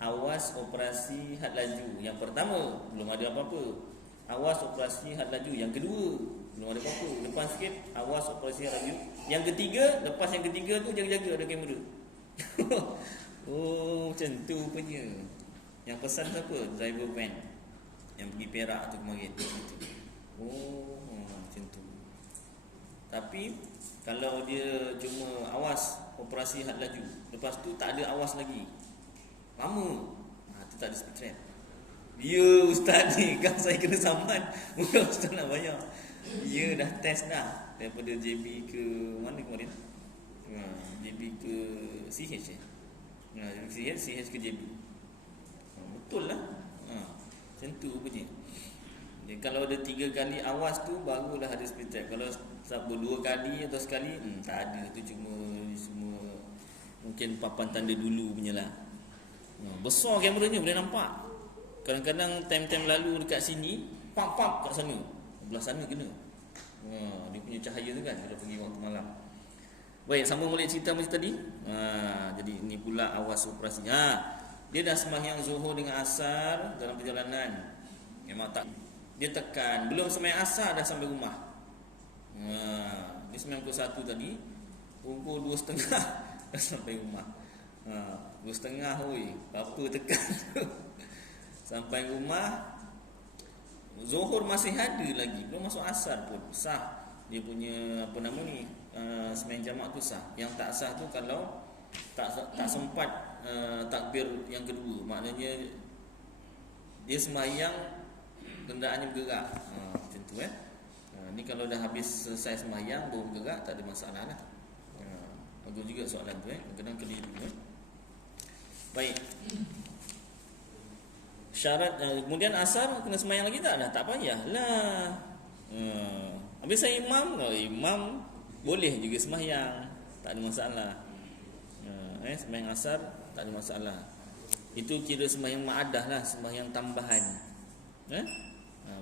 Awas operasi had laju. Yang pertama belum ada apa-apa. Awas operasi had laju. Yang kedua belum ada apa-apa. Depan sikit awas operasi had laju. Yang ketiga, lepas yang ketiga tu jaga-jaga ada kamera. Oh, macam tu punya. Yang pesan siapa? Driver van yang pergi Perak tu kemarin. Oh, macam tu. Tapi kalau dia cuma awas operasi had laju, lepas tu tak ada awas lagi, lama, tu tak ada speed trap. Ya ustaz ni kan saya kena saman. Bukan ustaz nak bayar. Ya dah test dah daripada JB ke mana kemarin? JB ke CH CH ke JB. Betul lah. Macam tu punya. Jadi, kalau ada 3 kali awas tu barulah ada speed trap. Kalau siapa 2 kali atau sekali tak ada. Tu cuma semua mungkin papan tanda dulu punya lah. Besar kameranya boleh nampak. Kadang-kadang time-time lalu dekat sini pap kat sana, belah sana kena. Dia punya cahaya tu kan kalau pergi waktu malam. Baik, sambung balik cerita macam tadi. Jadi ini pula awas operasi. Dia dah sembahyang Zuhur dengan Asar dalam perjalanan. Memang tak, dia tekan belum sembahyang Asar dah sampai rumah. Dia sembahyang pukul 1 tadi, pukul 2.30 dah sampai rumah. 2.30 oi, apa tekan. Sampai rumah Zuhur masih ada lagi, belum masuk Asar pun sah. Dia punya apa nama ni, sembahyang jamak tu sah. Yang tak sah tu kalau tak sempat takbir yang kedua. Maknanya dia sembahyang kenderaannya bergerak. Macam tu ni kalau dah habis selesai sembahyang baru bergerak tak ada masalah lah. Bagus juga soalan tu kadang-kadang keliru. Baik. Syarat kemudian Asar kena sembahyang lagi tak? Tak payahlah. Habis saya imam boleh juga sembahyang, tak ada masalah. Sembahyang Asar tak ada masalah. Itu kira sembahyang ma'adah lah, sembahyang tambahan.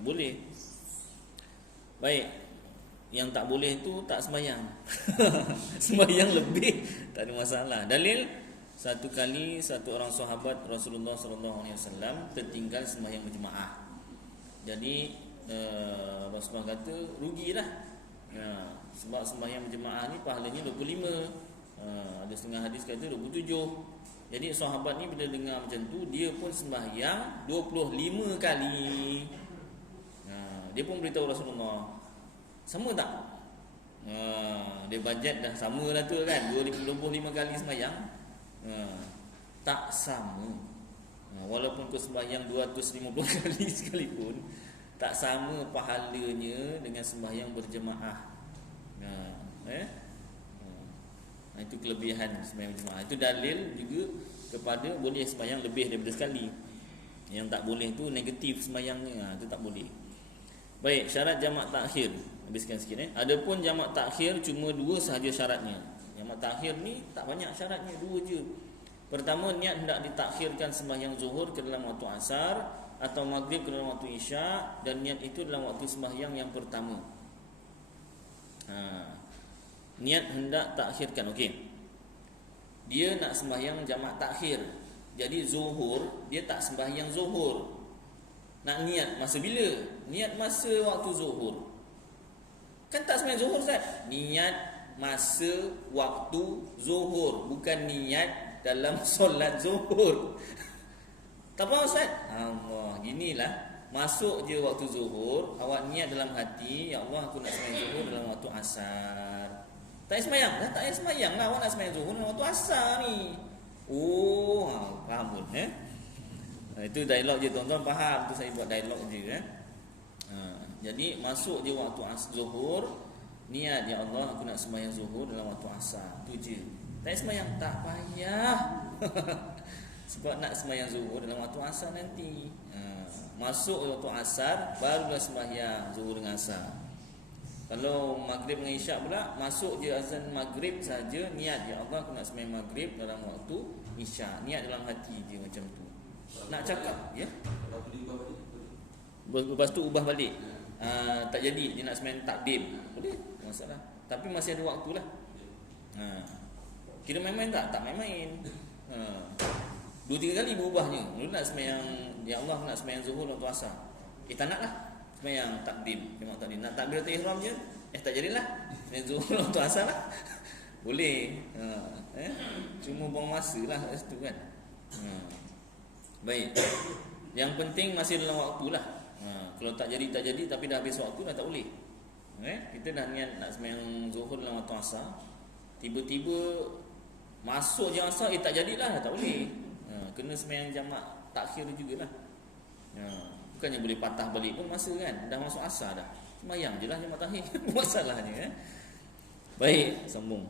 Boleh. Baik. Yang tak boleh tu tak sembahyang. Sembahyang lebih tak ada masalah. Dalil, satu kali satu orang sahabat Rasulullah SAW tertinggal sembahyang berjemaah. Jadi Rasulullah kata rugilah. Sebab sembahyang berjemaah ni pahalanya 25. Ada setengah hadis kata 27. Jadi sahabat ni bila dengar macam tu, dia pun sembahyang 25 kali. Dia pun beritahu Rasulullah, sama tak? Dia bajet dah sama lah tu kan, 25 kali sembahyang. Tak sama. Walaupun kau sembahyang 250 kali sekalipun, tak sama pahalanya dengan sembahyang berjemaah. Itu kelebihan sembahyang jemaah. Itu dalil juga kepada boleh sembahyang lebih daripada sekali. Yang tak boleh tu negatif sembahyangnya, itu tak boleh. Baik, syarat jamak takhir. Habiskan sikit Adapun jamak takhir cuma 2 sahaja syaratnya. Jamak takhir ni tak banyak syaratnya, 2 je. Pertama, niat hendak ditakhirkan sembahyang zuhur ke dalam waktu asar atau maghrib ke dalam waktu isyak, dan niat itu dalam waktu sembahyang yang pertama. Niat hendak takhirkan, okey. Dia nak sembahyang jamak takhir. Jadi zuhur, dia tak sembahyang zuhur. Nak niat masa bila? Niat masa waktu zuhur. Kan tak sembahyang zuhur, Ustaz? Niat masa waktu zuhur, bukan niat dalam solat zuhur. Tak faham, Ustaz? Allah, ginilah. Masuk je waktu zuhur, awak niat dalam hati, ya Allah, aku nak sembahyang zuhur dalam waktu asar. Tak sembahyang dah, tak sembahyang lah. Awak nak sembahyang zuhur dalam waktu asar ni. Oh, faham pun itu dialog je, tuan-tuan faham. Tu saya buat dialog je Jadi masuk je waktu zuhur, niat, ya Allah, aku nak sembahyang zuhur dalam waktu asar. Tu je. Tak sembahyang, tak payah. Sebab nak sembahyang zuhur dalam waktu asar nanti. Masuk waktu asar, barulah sembahyang zuhur dengan asar. Kalau maghrib dengan isyak pula, masuk je azan maghrib saja, niat, ya Allah, aku nak sembahyang maghrib dalam waktu isyak. Niat dalam hati je macam tu. Nak cakap, ya? Lepas tu ubah balik. Tak jadi, dia nak sembahyang takdim. Boleh, masalah. Tapi masih ada waktu lah. Kira main-main tak? Tak main-main. 2-3 kali berubahnya. Dulu nak sembahyang, ya Allah, nak sembahyang zuhur waktu asar. Tak nak lah. Sembahyang takdim, memang takdim. Nak takbiratul ihram je, tak jadilah. Sembahyang zuhur waktu asar lah. Boleh. Cuma buang masa lah kat situ kan. Baik. Yang penting masih dalam waktu lah. Kalau tak jadi, tapi dah habis waktu dah tak boleh. Kita dah niat nak sembahyang zuhur dalam waktu asar, tiba-tiba masuk je asar, tak jadilah, tak boleh. Kena sembahyang jamak takhir jugalah. Bukannya boleh patah balik pun masa kan. Dah masuk asar dah, sembahyang je lah jamak takhir. Masalahnya Baik, sambung.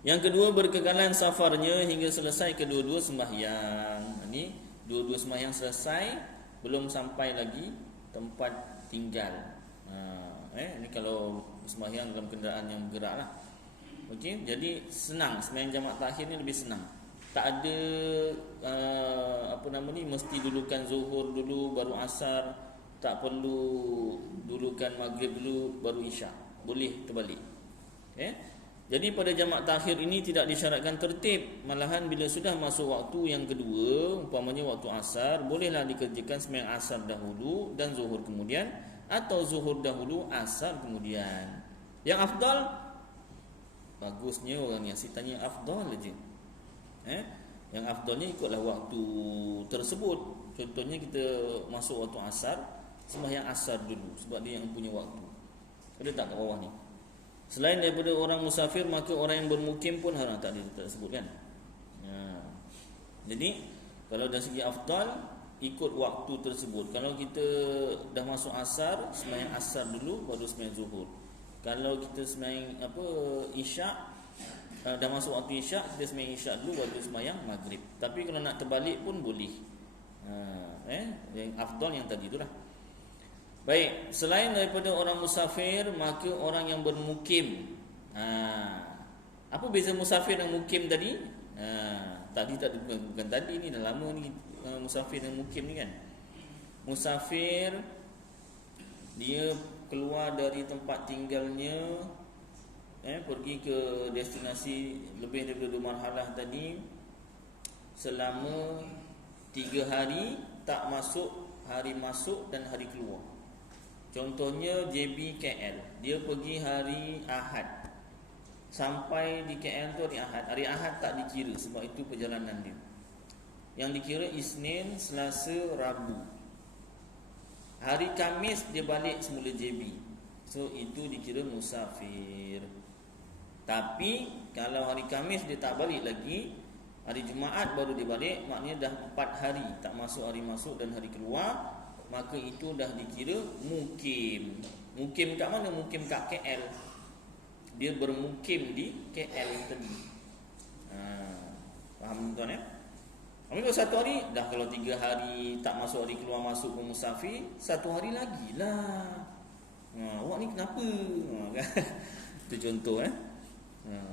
Yang kedua, berkekalan safarnya hingga selesai kedua-dua sembahyang. Ini dua-dua sembahyang selesai, belum sampai lagi tempat tinggal. Ini kalau sembahyang dalam kenderaan yang bergerak lah. Okey, jadi senang. Sembahyang jamak takhir ni lebih senang. Tak ada mesti dulukan zuhur dulu baru asar, tak perlu dulukan maghrib dulu baru isyak. Boleh terbalik. Jadi pada jamak takhir ini tidak disyaratkan tertib. Malahan bila sudah masuk waktu yang kedua, umpamanya waktu asar, bolehlah dikerjakan sembahyang asar dahulu dan zuhur kemudian, atau zuhur dahulu asar kemudian. Yang afdal, bagusnya orang yang asyik tanya afdal aja. Yang afdalnya ikutlah waktu tersebut. Contohnya kita masuk waktu asar, sembahyang asar dulu sebab dia yang punya waktu. Ada tak kat bawah ni? Selain daripada orang musafir, maka orang yang bermukim pun harus tak disebut kan. Jadi kalau dari segi afdal, ikut waktu tersebut. Kalau kita dah masuk asar, sembahyang asar dulu baru sembahyang zuhur. Kalau kita sembahyang isyak, dah masuk waktu isyak, kita sembahyang isyak dulu baru sembahyang maghrib. Tapi kalau nak terbalik pun boleh. Yang afdal yang tadi itulah. Baik, selain daripada orang musafir, maka orang yang bermukim. Apa beza musafir dan mukim tadi? Bukan tadi ni, dah lama ni musafir dan mukim ni kan. Musafir, dia keluar dari tempat tinggalnya, pergi ke destinasi lebih daripada 2 marhalah tadi, selama 3 hari, tak masuk hari masuk dan hari keluar. Contohnya JB KL, dia pergi hari Ahad, sampai di KL tu hari Ahad. Hari Ahad tak dikira sebab itu perjalanan dia. Yang dikira Isnin, Selasa, Rabu. Hari Khamis dia balik semula JB. So itu dikira musafir. Tapi kalau hari Khamis dia tak balik lagi, hari Jumaat baru dia balik, maknanya dah 4 hari tak masuk hari masuk dan hari keluar, maka itu dah dikira mukim. Mukim kat mana? Mukim kat KL. dia bermukim di KL tadi. Faham tuan ya? Kalau 1 hari dah, kalau 3 hari tak masuk hari keluar masuk pun musafir, 1 hari lagi lah. Awak ni kenapa? Kan? Itu contoh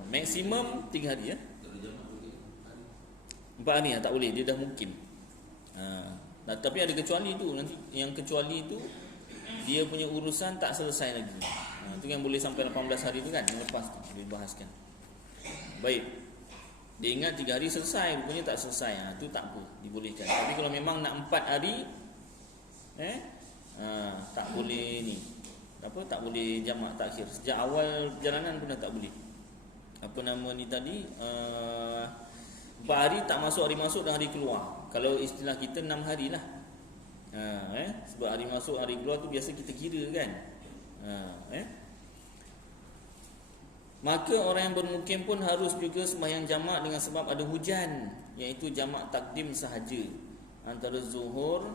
maksimum 3 hari 4 hari tak boleh, dia dah mukim. Tapi ada kecuali tu, nanti yang kecuali tu dia punya urusan tak selesai lagi. Itu yang boleh sampai 18 hari tu kan, yang lepas tu boleh bahaskan. Baik. Dia ingat 3 hari selesai, rupanya tak selesai. Itu tak apa, dibolehkan. Tapi kalau memang nak 4 hari tak boleh ni. Tak boleh jamak takhir. Sejak awal perjalanan pun dah tak boleh. Apa nama ni tadi? 4 hari tak masuk hari masuk dan hari keluar. Kalau istilah kita 6 hari lah. Sebab hari masuk hari keluar tu biasa kita kira kan. Maka orang yang bermukim pun harus juga sembahyang jamak dengan sebab ada hujan, iaitu jamak takdim sahaja antara zuhur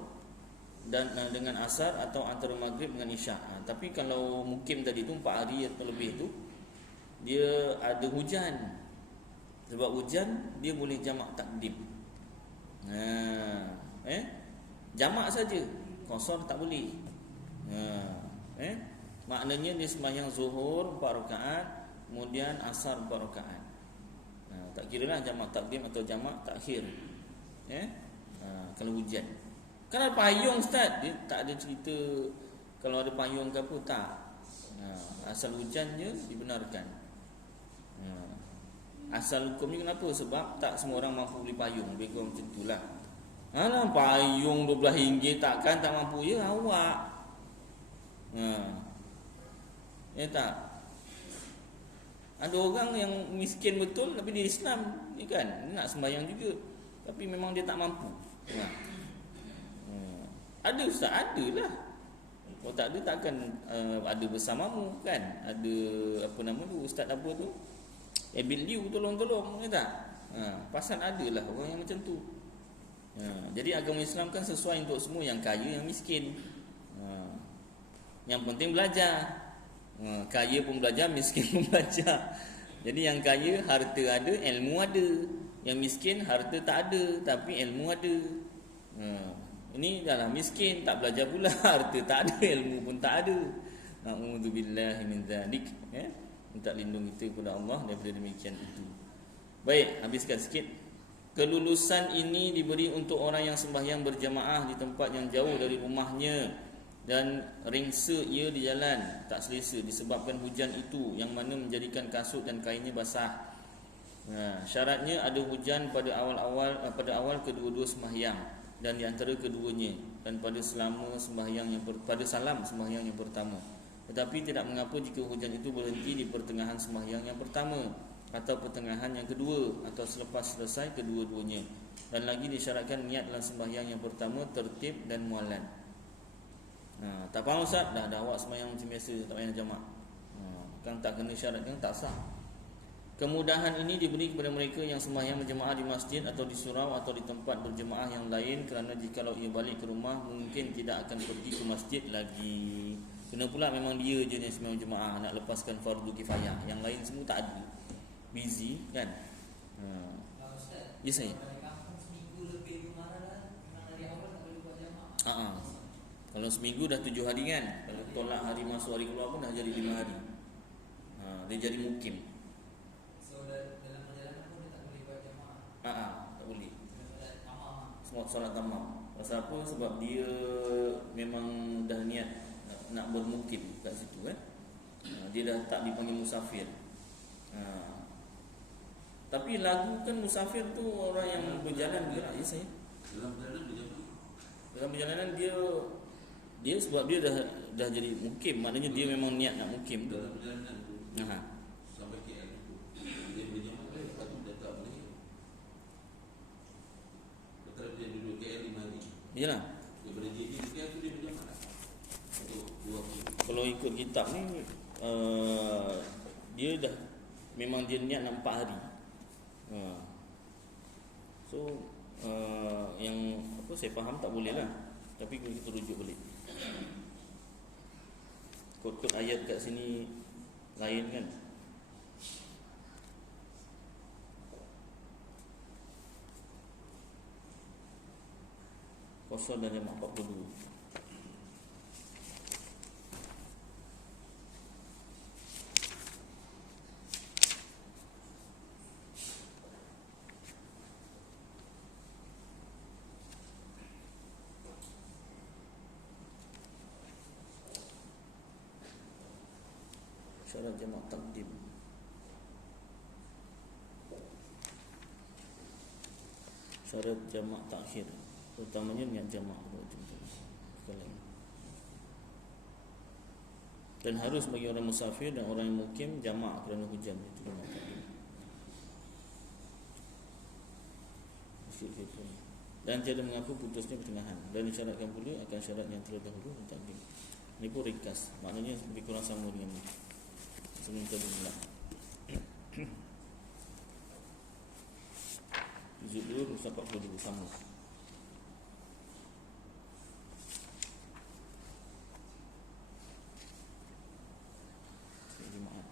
dan dengan asar atau antara maghrib dengan isyak. Tapi kalau mukim tadi tu 4 hari atau lebih tu dia ada hujan. Sebab hujan dia boleh jamak takdim. Jamak saja, qasar tak boleh. Maknanya dia sembahyang zuhur 4 rakaat, kemudian asar 4 rakaat. Tak kiralah jamak takdim atau jamak takhir. Kalau hujan. Kan ada payung Ustaz, dia tak ada cerita kalau ada payung ke apa, tak. Asal hujan je dibenarkan. Asal hukumnya kenapa? Sebab tak semua orang mampu beli payung. Lebih kurang macam itulah. Alah, payung RM12 takkan tak mampu. Ya awak. Ya tak. Ada orang yang miskin betul tapi dia Islam, ni kan, dia nak sembahyang juga tapi memang dia tak mampu. Ada Ustaz, adalah. Kalau tak ada takkan ada bersamamu kan. Ada apa nama tu, ustaz apa tu, Ebil Liu, tolong-tolong, ya tak? Pasal adalah orang yang macam tu. Jadi agama Islam kan sesuai untuk semua, yang kaya, yang miskin. Yang penting belajar. Kaya pun belajar, miskin pun belajar. Jadi yang kaya harta ada, ilmu ada. Yang miskin harta tak ada tapi ilmu ada. Ini dalam miskin tak belajar pula, harta tak ada, ilmu pun tak ada. Na'udzubillahi min dzalik. Minta lindung kita kepada Allah daripada demikian itu. Baik, habiskan sikit. Kelulusan ini diberi untuk orang yang sembahyang berjamaah di tempat yang jauh dari rumahnya dan ringsa ia di jalan, tak selesa disebabkan hujan itu yang mana menjadikan kasut dan kainnya basah. Syaratnya ada hujan pada awal kedua-dua sembahyang dan di antara keduanya dan pada salam sembahyang yang pertama. Tetapi tidak mengapa jika hujan itu berhenti di pertengahan sembahyang yang pertama atau pertengahan yang kedua atau selepas selesai kedua-duanya. Dan lagi disyaratkan niat dalam sembahyang yang pertama tertib dan mualan. Tak faham Ustaz? Dah awak sembahyang macam biasa, tak payah jamak. Kan tak kena syarat, kan tak sah. Kemudahan ini diberi kepada mereka yang sembahyang berjemaah di masjid atau di surau atau di tempat berjemaah yang lain, kerana jikalau ia balik ke rumah mungkin tidak akan pergi ke masjid lagi. Kena pula memang dia je yang sembahyang berjemaah nak lepaskan fardu kifayah, yang lain semua tak ada, busy kan. Ya saya. Kalau seminggu dah 7 hari kan. Kalau tolak hari masuk hari keluar pun dah jadi 5 hari. Dia jadi mukim. Tak boleh. Solat tamam. Pasal apa? Sebab dia memang dah niat nak bermukim kat situ kan. Dia dah tak dipanggil musafir. Tapi lagu kan musafir tu orang yang berjalan bergerak. Ya saya. Dalam perjalanan dia sebab dia dah jadi mukim, maknanya dia memang niat nak mukim tu. Dalam perjalanan tu sampai KL tu dia berjamaah, lepas tu dah tak boleh. Lepas dia duduk KL 5 hari. Iyalah. Daripada JB KL tu dia berjamaah untuk 2 hari. Kalau ikut kitab ni dia dah memang dia niat nak 4 hari. So yang apa saya faham tak boleh lah. Tapi kita rujuk balik. Kod-kod ayat kat sini lain kan. qasar dan jamak 42. Syarat jamak takdim. Syarat jamak takhir, terutamanya niat jamak sekalian. Dan harus bagi orang musafir dan orang yang mukim jamak kerana hujan, itu jamak takdim. Dan tiada mengaku putusnya pertengahan. Dan disyaratkan pula akan syarat yang terdahulu dan takdim. Ini pun ringkas, maknanya lebih kurang sama dengan ini. Sebelum tadi pula Juzuk dulu Rusak 42 sama. Jumaat.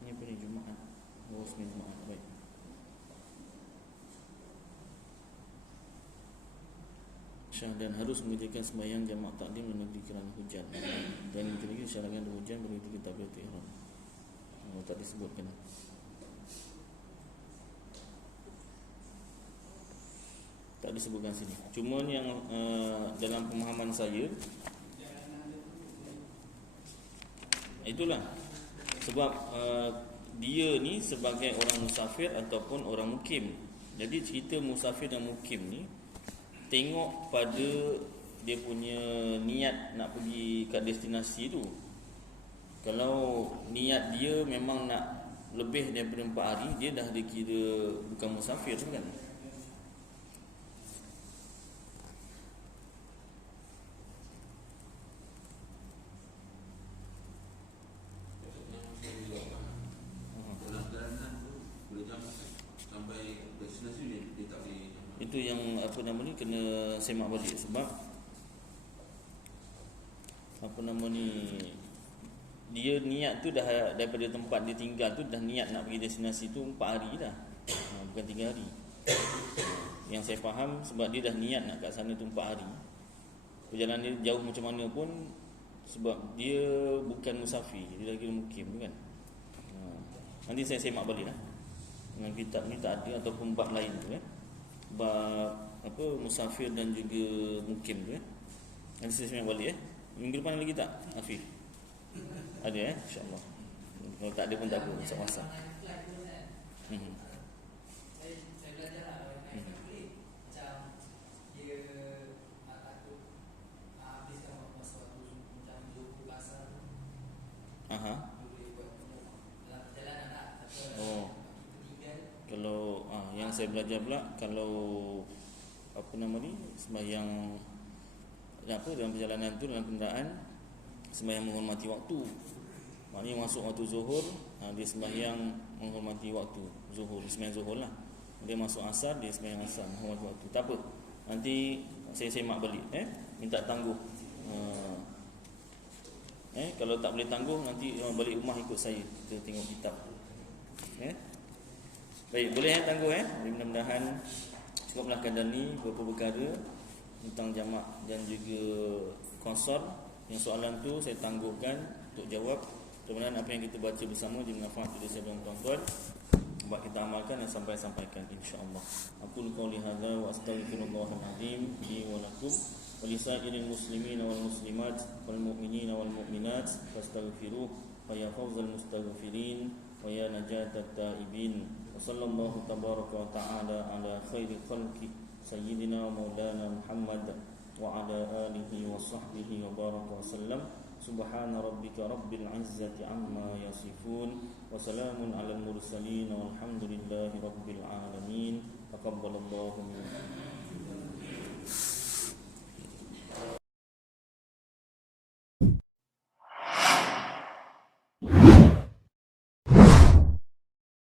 Ini pada Jumaat. Oh, seminggu Jumaat. Baik. Dan harus mengerjakan sembahyang jamak takdim dan negeri kerana hujan. Dan itu lagi syaratkan hujan bagi kita takbiratul ihram. Tak disebutkan. Tak disebutkan sini. Cuma yang dalam pemahaman saya, itulah sebab dia ni sebagai orang musafir ataupun orang mukim. Jadi cerita musafir dan mukim ni tengok pada dia punya niat nak pergi kat destinasi tu. Kalau niat dia memang nak lebih daripada 4 hari, dia dah dikira bukan musafir kan. Itu yang apa nama ni kena semak balik sebab apa nama ni dia niat tu dah daripada tempat dia tinggal tu dah niat nak pergi destinasi tu 4 hari dah. Bukan 3 hari. Yang saya faham sebab dia dah niat nak kat sana tu 4 hari. Perjalanan dia jauh macam mana pun sebab dia bukan musafir, dia lagi mukim tu kan. Nanti saya semak balik lah. Dengan kitab ni tak ada ataupun bab lain tu bab apa musafir dan juga mukim tu Nanti saya semak balik Minggu depan lagi tak Afif? Ada insya-Allah. Kalau tak ada pun tak apa, masak-masak. Kalau yang saya belajar pula, kalau apa nama ni sembahyang apa dalam perjalanan tu, dalam kenderaan, sembahyang menghormati waktu. Maknanya masuk waktu zuhur, dia sembahyang menghormati waktu zuhur, sembahyang zuhur lah. Dia masuk asar, dia sembahyang asar menghormati waktu. Tak apa, nanti saya semak balik minta tangguh. Kalau tak boleh tangguh, nanti balik rumah ikut saya, kita tengok kitab. Baik, boleh tangguh mudah-mudahan cukuplah kadar ni beberapa perkara tentang jamak dan juga qasar. Yang soalan tu saya tangguhkan untuk jawab. Mudah-mudahan apa yang kita baca bersama jadi manfaat untuk saya dan tuan-tuan, buat kita amalkan dan sampaikan insya-Allah. Aku qouli hadza wa astaghfirullahal azim li wa lakum wa lisairil muslimin wal muslimat wal mu'minin wal mu'minat fastaghfiruh wa ya fawzal mustaghfirin wa ya najatat taibin. Wa sallallahu tabaraka wa ta'ala ala khairi khalqi sayyidina wa maulana Muhammad wa ala alihi wa sahbihi wa baraka wa sallam. Subhana rabbika rabbil izzati amma yasifun wa salamun alal mursalin walhamdulillahi rabbil alamin. Taqabbalallahu minkum.